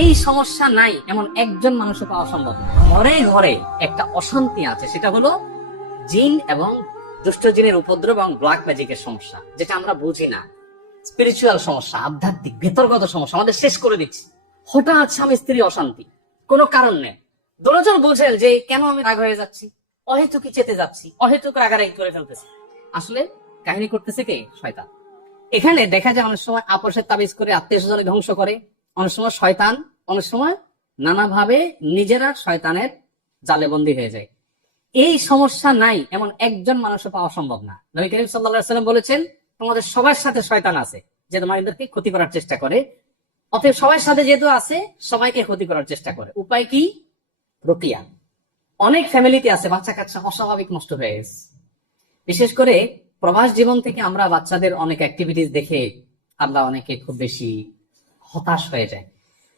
এই সমস্যা নাই এমন একজন মানুষও পাওয়া সম্ভব না। ঘরে ঘরে একটা অশান্তি আছে, সেটা হলো জিন এবং দুষ্ট জিনের উপদ্রব এবং ব্ল্যাক ম্যাজিকের সমস্যা, যেটা আমরা বুঝি না। স্পিরিচুয়াল সমস্যা, আধ্যাত্মিক ভেতরগত সমস্যা আমাদের শেষ করে দিচ্ছে। হঠাৎ স্বামী স্ত্রী অশান্তি, কোনো কারণ নেই। দুজন বুঝেন যে কেন আমি রাগ হয়ে যাচ্ছি, অহেতুকি চেতে যাচ্ছি, অহেতুক রাগারাগি করে ফেলতেছি। আসলে কাহিনী করতেছে কে? শয়তান। এখানে দেখা যায় অনেক সময় আপোষের তাবিজ করে আত্মীয় স্বজনের ধ্বংস করে, অনেক সময় শয়তান, অনেক সময় নানাভাবে নিজেরা শয়তানের জালে বন্দী হয়ে যায়। এই সমস্যা নাই এমন একজন মানুষও পাওয়া সম্ভব না। নবী করিম সাল্লাল্লাহু আলাইহি ওয়াসাল্লাম বলেছেন, তোমাদের সবার সাথে শয়তান আছে যে তোমাদেরকে ক্ষতি করার চেষ্টা করে। অতএব সবার সাথে যেহেতু আছে, সবাইকে ক্ষতি করার চেষ্টা করে। উপায় কি? রুকিয়া। অনেক ফ্যামিলিতে আছে বাচ্চা কাচ্চা অস্বাভাবিক নষ্ট হয়ে গেছে। বিশেষ করে প্রবাস জীবন থেকে আমরা বাচ্চাদের অনেক অ্যাক্টিভিটিস দেখে আমরা অনেকে খুব বেশি হতাশ হয়ে যায়।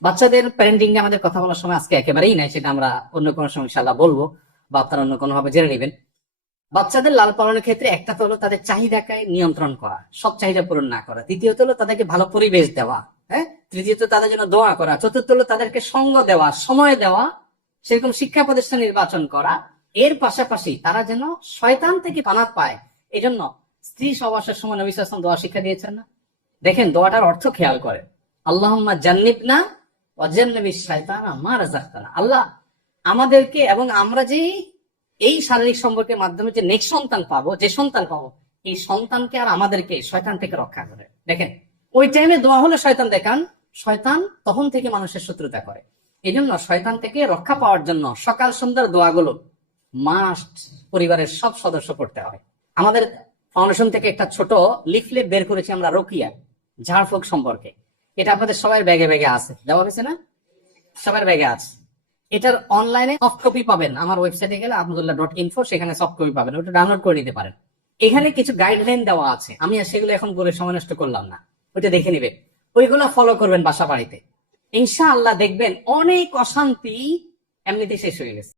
বাচ্চাদের প্যারেন্টিং এ আমাদের কথা বলার সময় আজকে একেবারেই নাই, সেটা আমরা অন্য কোনো সময় ইনশাআল্লাহ বলবো, বা আপনারা অন্য কোনো ভাবে জেনে নেবেন। বাচ্চাদের লাল পালনের ক্ষেত্রে একটা তো হলো তাদের চাহিদাকে নিয়ন্ত্রণ করা, সব চাহিদা পূরণ না করা। দ্বিতীয়ত হলো তাদেরকে ভালো পরিবেশ দেওয়া, হ্যাঁ। তৃতীয়ত তাদের জন্য দোয়া করা। চতুর্থ হলো তাদেরকে সঙ্গ দেওয়া, সময় দেওয়া, সেরকম শিক্ষা প্রতিষ্ঠান নির্বাচন করা। এর পাশাপাশি তারা যেন শয়তান থেকে পানাত পায়, এই জন্য স্ত্রী সহবাসের সময় নবী সাল্লাল্লাহু আলাইহি ওয়াসাল্লাম দোয়া শিক্ষা দিয়েছেন না? দেখেন দোয়াটার অর্থ খেয়াল করেন, আল্লাহুম্মা জান্নিবনা ওয়া জান্নিবিশ শাইতানা মা রাযাকতানা। আল্লাহ আমাদেরকে এবং আমরা যে এই শারীরিক সম্পর্কের মাধ্যমে যে নেক্সট সন্তান পাবো, যে সন্তান পাবো, এই সন্তানকে আর আমাদেরকে শয়তান থেকে রক্ষা করে। দেখেন ওই টাইমে দোয়া হলে শয়তান দেখান, শয়তান তখন থেকে মানুষের শত্রুতা করে। এই জন্য শয়তান থেকে রক্ষা পাওয়ার জন্য সকাল সন্ধ্যার দোয়াগুলো মাস্ট পরিবারের সব সদস্য পড়তে হয়। আমাদের ফাউন্ডেশন থেকে একটা ছোট লিফলেট বের করেছি আমরা রুকিয়া, ঝাড়ফুঁক সম্পর্কে। এটা আপনাদের সবার ব্যাগে ব্যাগে আছে, দেওয়া হয়েছে না? সবার ব্যাগে আছে। এটার অনলাইনে সফট কপি পাবেন, আমার ওয়েবসাইটে গেলে ahmadullah.info, সেখানে সফট কপি পাবেন, ওটা ডাউনলোড করে নিতে পারেন। এখানে কিছু গাইডলাইন দেওয়া আছে, আমি আর সেগুলো এখন বলে সময় নষ্ট করলাম না, ওইটা দেখে নিবেন, ওইগুলো ফলো করবেন বাসা বাড়িতে। ইনশাআল্লাহ দেখবেন অনেক অশান্তি এমনিতেই শেষ হয়ে গেছে।